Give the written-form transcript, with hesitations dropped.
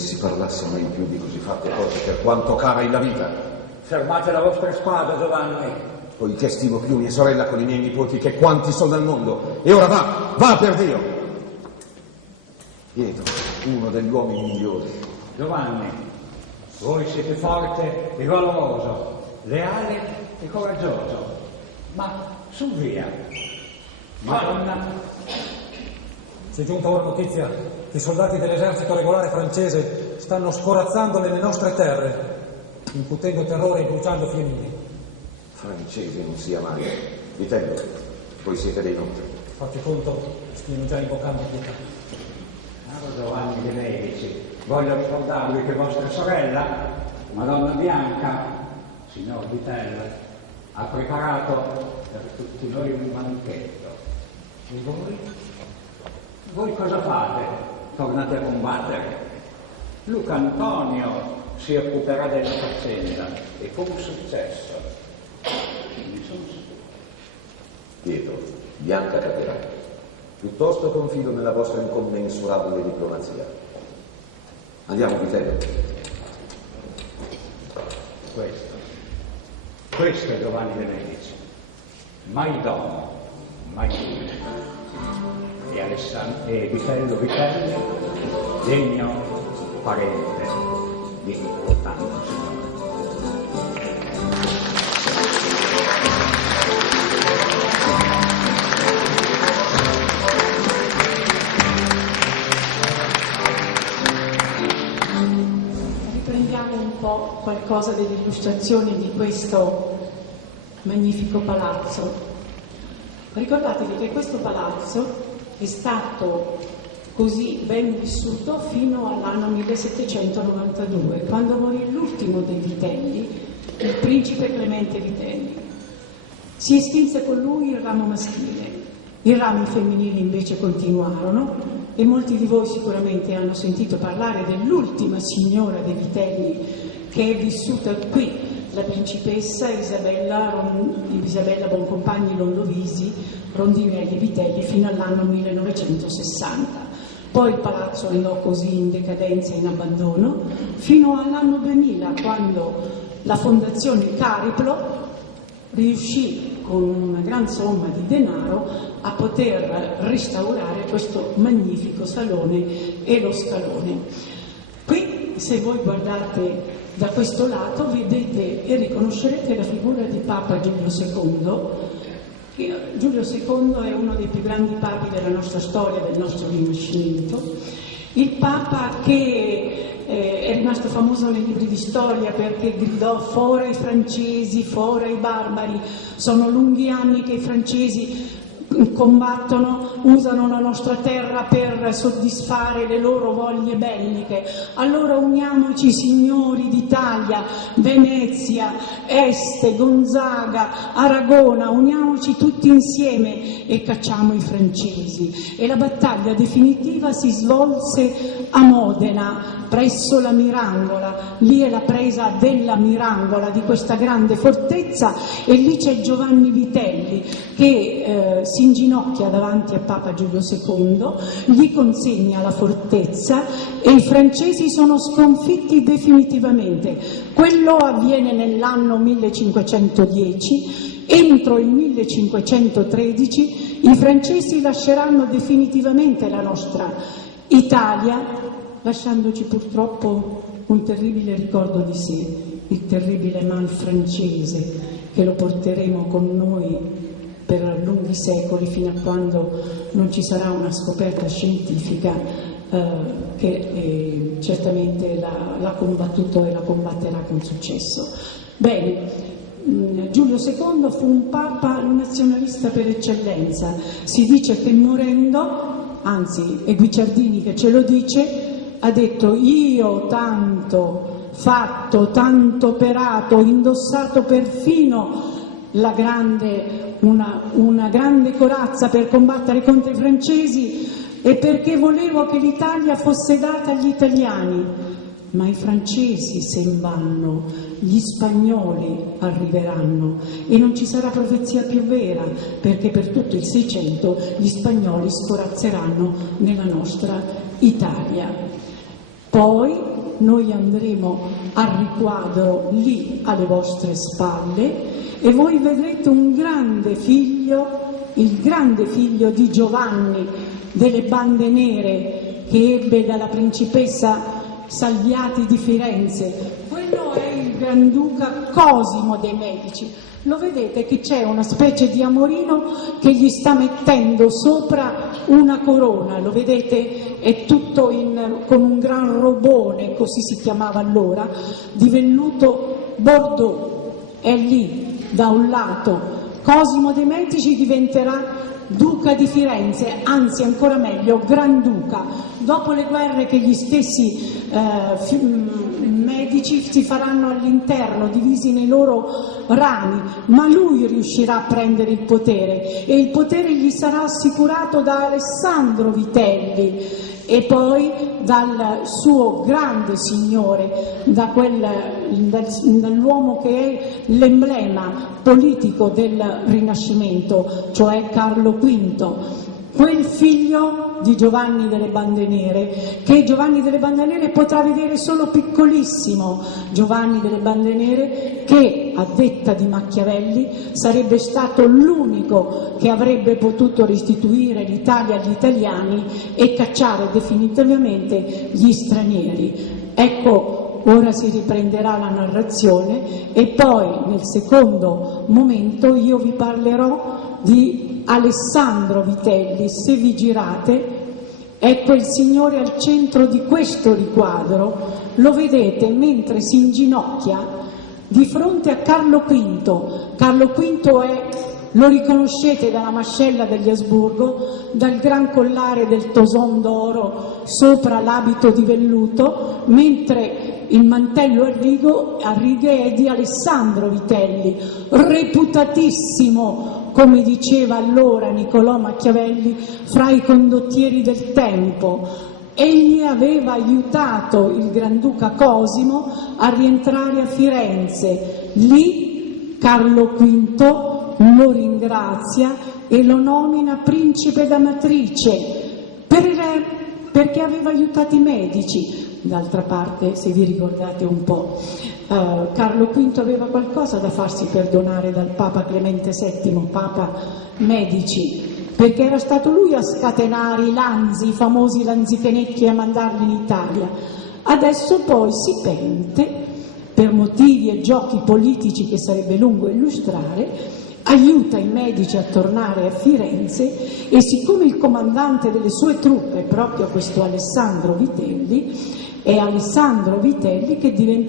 si parlasse mai più di così fatte cose per quanto cara è la vita. Fermate la vostra spada, Giovanni. Poiché stimo più mia sorella con i miei nipoti che quanti sono al mondo. E ora va per Dio! Pietro, uno degli uomini migliori. Giovanni, voi siete forte e valoroso, leale e coraggioso. Ma su via. Madonna. Ci è giunta ora notizia che i soldati dell'esercito regolare francese stanno scorazzando nelle nostre terre, incutendo terrore e bruciando fienili. Francesi non sia mai. Vitello, voi siete dei nostri. Fate conto, stiano già invocando pietà. Caro Giovanni de' Medici, voglio ricordarvi che vostra sorella, Madonna Bianca, signor Vitello, ha preparato per tutti noi un banchetto. E voi? Voi cosa fate? Tornate a combattere? Luca Antonio si occuperà della faccenda e con successo. Ne sono sicuro. Pietro, Bianca capirà. Piuttosto confido nella vostra incommensurabile diplomazia. Andiamo, Vitello. Questo è Giovanni de' Medici, mai domo, mai fine. E Vitello, degno parente di tanto signore. Riprendiamo un po' qualcosa delle illustrazioni di questo magnifico palazzo. Ricordatevi che questo palazzo è stato così ben vissuto fino all'anno 1792, quando morì l'ultimo dei Vitelli, il principe Clemente Vitelli. Si estinse con lui il ramo maschile, i rami femminili invece continuarono, e molti di voi sicuramente hanno sentito parlare dell'ultima signora dei Vitelli che è vissuta qui, la principessa Isabella Boncompagni Londovisi Rondinelli Vitelli, fino all'anno 1960. Poi il palazzo andò così in decadenza e in abbandono fino all'anno 2000, quando la fondazione Cariplo riuscì con una gran somma di denaro a poter restaurare questo magnifico salone e lo scalone. Qui, se voi guardate da questo lato, vedete e riconoscerete la figura di Papa Giulio II. Giulio II è uno dei più grandi papi della nostra storia, del nostro Rinascimento. Il Papa che è rimasto famoso nei libri di storia perché gridò "fora i francesi, fora i barbari". Sono lunghi anni che i francesi combattono, usano la nostra terra per soddisfare le loro voglie belliche. Allora uniamoci, signori d'Italia, Venezia, Este, Gonzaga, Aragona, uniamoci tutti insieme e cacciamo i francesi. E la battaglia definitiva si svolse a Modena, presso la Mirandola. Lì è la presa della Mirandola, di questa grande fortezza, e lì c'è Giovanni Vitelli che si inginocchia davanti a Papa Giulio II, gli consegna la fortezza e i francesi sono sconfitti definitivamente. Quello avviene nell'anno 1510. Entro il 1513 i francesi lasceranno definitivamente la nostra Italia, lasciandoci purtroppo un terribile ricordo di sé, il terribile mal francese, che lo porteremo con noi per lunghi secoli, fino a quando non ci sarà una scoperta scientifica che certamente l'ha combattuto e la combatterà con successo. Bene, Giulio II fu un papa nazionalista per eccellenza. Si dice che morendo, anzi è Guicciardini che ce lo dice, ha detto: io tanto fatto, tanto operato, indossato perfino una grande corazza per combattere contro i francesi, e perché volevo che l'Italia fosse data agli italiani. Ma i francesi se ne vanno, gli spagnoli arriveranno e non ci sarà profezia più vera, perché per tutto il Seicento gli spagnoli scorazzeranno nella nostra Italia. Poi noi andremo al riquadro lì alle vostre spalle e voi vedrete un grande figlio, il grande figlio di Giovanni delle Bande Nere che ebbe dalla principessa Salviati di Firenze. Quello è il Granduca Cosimo dei Medici. Lo vedete che c'è una specie di amorino che gli sta mettendo sopra una corona, lo vedete? È tutto con un gran robone, così si chiamava allora, di velluto bordeaux. È lì, da un lato. Cosimo de' Medici diventerà Duca di Firenze, anzi ancora meglio, Granduca. Dopo le guerre che gli stessi medici si faranno all'interno, divisi nei loro rami, ma lui riuscirà a prendere il potere e il potere gli sarà assicurato da Alessandro Vitelli e poi dal suo grande signore, dall'uomo che è l'emblema politico del Rinascimento, cioè Carlo V. Quel figlio di Giovanni delle Bande Nere, che Giovanni delle Bande Nere potrà vedere solo piccolissimo, Giovanni delle Bande Nere che, a detta di Machiavelli, sarebbe stato l'unico che avrebbe potuto restituire l'Italia agli italiani e cacciare definitivamente gli stranieri. Ecco, ora si riprenderà la narrazione e poi nel secondo momento io vi parlerò di Alessandro Vitelli. Se vi girate, ecco il signore al centro di questo riquadro, lo vedete mentre si inginocchia di fronte a Carlo V. Carlo V lo riconoscete dalla mascella degli Asburgo, dal gran collare del toson d'oro sopra l'abito di velluto, mentre il mantello a righe è di Alessandro Vitelli, reputatissimo, come diceva allora Niccolò Machiavelli, fra i condottieri del tempo. Egli aveva aiutato il Granduca Cosimo a rientrare a Firenze. Lì Carlo V lo ringrazia e lo nomina principe d'Amatrice perché aveva aiutato i medici. D'altra parte, se vi ricordate un po', Carlo V aveva qualcosa da farsi perdonare dal Papa Clemente VII, Papa Medici, perché era stato lui a scatenare i Lanzi, i famosi Lanzichenecchi, a mandarli in Italia. Adesso poi si pente, per motivi e giochi politici che sarebbe lungo illustrare, aiuta i Medici a tornare a Firenze e siccome il comandante delle sue truppe è proprio questo Alessandro Vitelli, è Alessandro Vitelli che diventa